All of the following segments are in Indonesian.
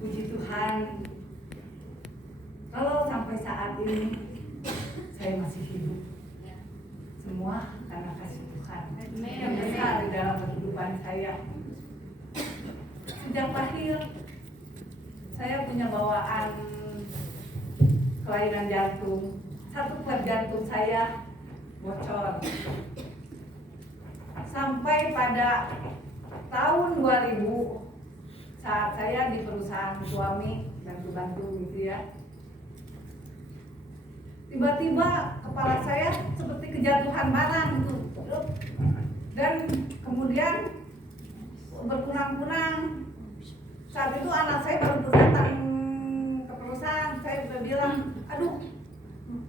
Puji Tuhan, kalau sampai saat ini saya masih hidup, semua karena kasih Tuhan yang besar di dalam kehidupan saya. Sejak lahir, saya punya bawaan kelainan jantung. Satu klep jantung saya bocor. Sampai pada tahun 2000, saat saya di perusahaan suami bantu-bantu gitu ya, tiba-tiba kepala saya seperti kejatuhan barang gitu, dan kemudian berkunang-kunang. Saat itu anak saya baru datang ke perusahaan, saya udah bilang, aduh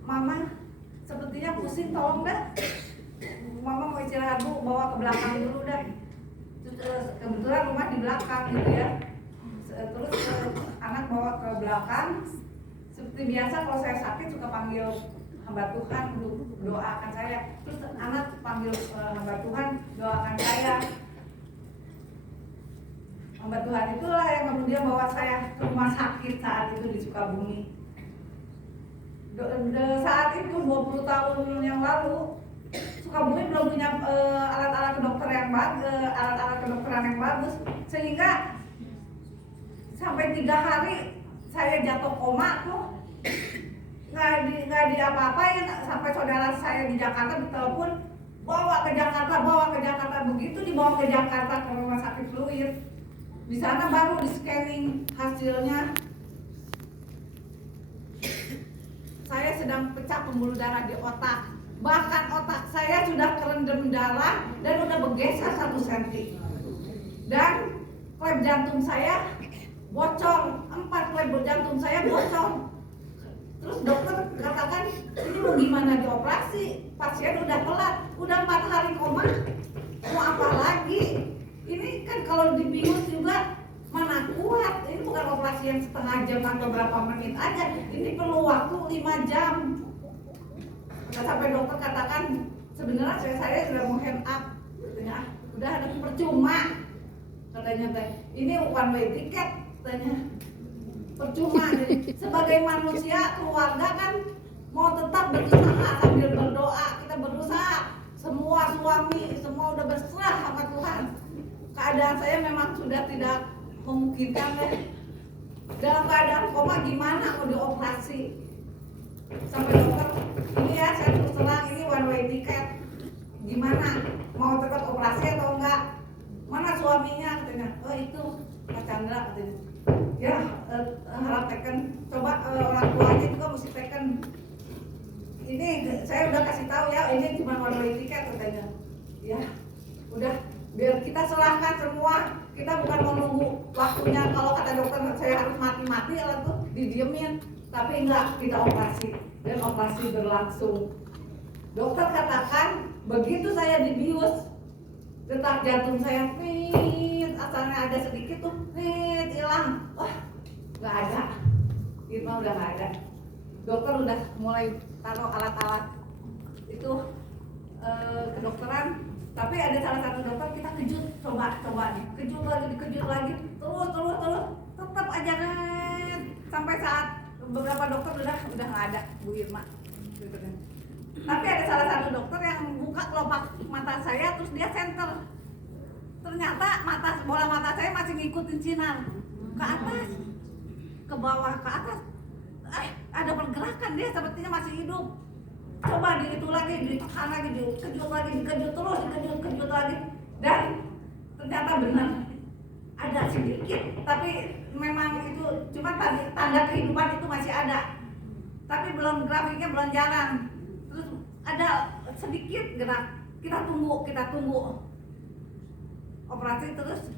mama sepertinya pusing, tolong dah, mama mau istirahat dulu, bawa ke belakang dulu dah. Kebetulan rumah di belakang gitu ya. Terus anak bawa ke belakang. Seperti biasa kalau saya sakit suka panggil hamba Tuhan untuk doakan saya. Terus anak panggil hamba Tuhan doakan saya. Hamba Tuhan itulah yang kemudian bawa saya ke rumah sakit saat itu di Sukabumi. Saat itu 20 tahun yang lalu, Sukabumi belum punya alat-alat kedokteran yang bagus, alat-alat kedokteran yang bagus, sehingga sampai 3 hari saya jatuh koma tuh, nggak di apa-apain. Sampai saudara saya di Jakarta ditelepon, bawa ke Jakarta. Begitu dibawa ke Jakarta ke rumah sakit fluid, di sana baru di scanning hasilnya saya sedang pecah pembuluh darah di otak. Bahkan otak saya sudah kerendam darah dan udah bergeser 1 cm. Dan klep jantung saya bocor, 4 klep jantung saya bocor. Terus dokter katakan, ini mau gimana dioperasi? Pasien udah telat, udah 4 hari koma, mau apa lagi? Ini kan kalau dibius juga mana kuat. Ini bukan operasi yang setengah jam atau berapa menit aja, ini perlu waktu 5 jam. Sampai dokter katakan, sebenarnya saya sudah mau hand up, katanya, udah ada percuma, katanya teh, ini one way ticket, katanya, percuma. Jadi, sebagai manusia keluarga kan mau tetap berusaha sambil berdoa, kita berusaha, semua suami semua udah berserah sama Tuhan. Keadaan saya memang sudah tidak memungkinkan deh. Dalam keadaan koma gimana mau dioperasi? Sampai dokter, ini ya saya terus terang, ini one way ticket, gimana mau tetap operasi atau enggak? Mana suaminya, katanya, oh itu Pak Chandra, katanya, ya harap teken, coba orang tuanya juga mesti teken. Ini saya udah kasih tahu ya, ini cuma one way ticket, katanya, ya udah biar kita serahkan semua, kita bukan menunggu waktunya. Kalau kata dokter saya harus mati-mati lah tuh didiemin. Tapi enggak, kita operasi, dan operasi berlangsung. Dokter katakan, begitu saya dibius, detak jantung saya asalnya ada sedikit tuh, hilang. Wah, nggak ada, itu udah nggak ada. Dokter udah mulai taruh alat-alat itu kedokteran. Tapi ada salah satu dokter kita kejut, coba dikejut lagi, terus, tetap aja kan, sampai saat beberapa dokter udah nggak ada, Bu Irma gitu kan. Tapi ada salah satu dokter yang buka kelopak mata saya, terus dia senter. Ternyata bola mata saya masih ngikutin sinar ke atas, ke bawah, ke atas. Ada pergerakan, dia sepertinya masih hidup. Coba itu lagi, ditekan lagi, dikejut lagi, dan ternyata benar ada sedikit, tapi memang itu cuma tanda kehidupan itu masih ada, tapi belum grafiknya belum jalan. Terus ada sedikit gerak, kita tunggu operasi. Terus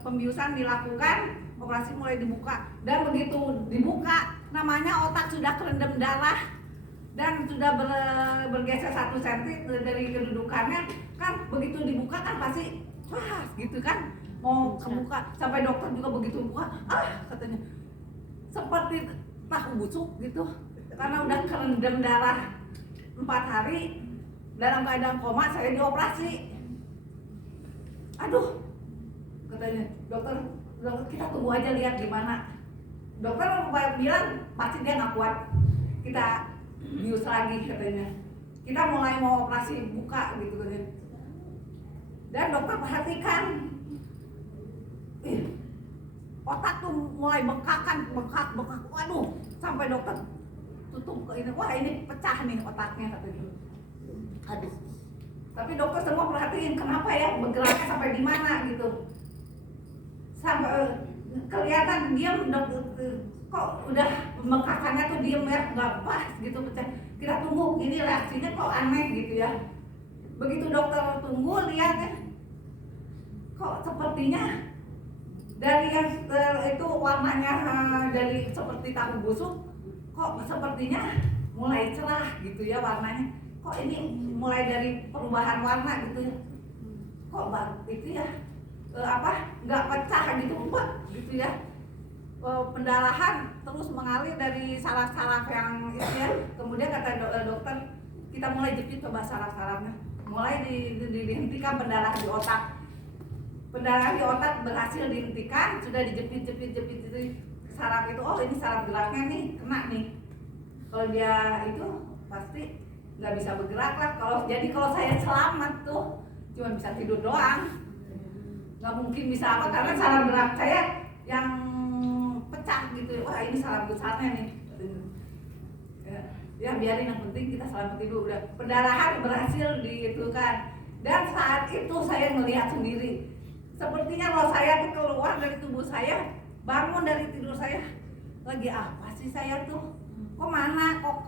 pembiusan dilakukan, operasi mulai dibuka, dan begitu dibuka, namanya otak sudah kerendam darah dan sudah bergeser 1 cm dari kedudukannya. Kan begitu dibuka kan pasti wah gitu kan, mau kebuka. Sampai dokter juga begitu buka, katanya seperti tahu busuk gitu, karena udah kerendam darah 4 hari dalam keadaan koma. Saya dioperasi, aduh katanya dokter, kita tunggu aja lihat gimana. Dokter bilang pasti dia nggak kuat, kita bius lagi katanya, kita mulai mau operasi buka gitu katanya. Dan dokter perhatikan, otak tuh mulai bengkak, waduh, sampai dokter tutup ke ini, wah ini pecah nih otaknya katanya. Aduh. Tapi dokter semua perhatiin kenapa ya bergeraknya sampai di mana gitu. Sampai kelihatan diam, kok udah bengkakannya tuh diem ya, nggak pas gitu pecah. Kita tunggu, ini reaksinya kok aneh gitu ya. Begitu dokter tunggu lihat ya, kok sepertinya dari yang itu warnanya dari seperti tahu busuk, kok sepertinya mulai cerah gitu ya warnanya. Kok ini mulai dari perubahan warna gitu ya. Kok itu ya nggak pecah gitu, Pak gitu ya. Pendarahan terus mengalir dari saraf-saraf yang itu ya. Kemudian kata dokter, kita mulai jepit coba saraf-sarafnya, mulai dihentikan pendarahan di otak. Pendarahan di otak berhasil dihentikan, sudah dijepit itu saraf itu, oh ini saraf geraknya nih kena nih. Kalau dia itu pasti nggak bisa bergerak lah. Kalau saya selamat tuh cuma bisa tidur doang, nggak mungkin bisa apa, karena saraf gerak saya yang pecah gitu. Wah ini saraf besarnya nih. Ya biarin, yang penting kita selamat tidur udah. Pendarahan berhasil diitukan, dan saat itu saya melihat sendiri, sepertinya roh saya tuh keluar dari tubuh saya, bangun dari tidur saya. Lagi apa sih saya tuh? Kok mana? Kok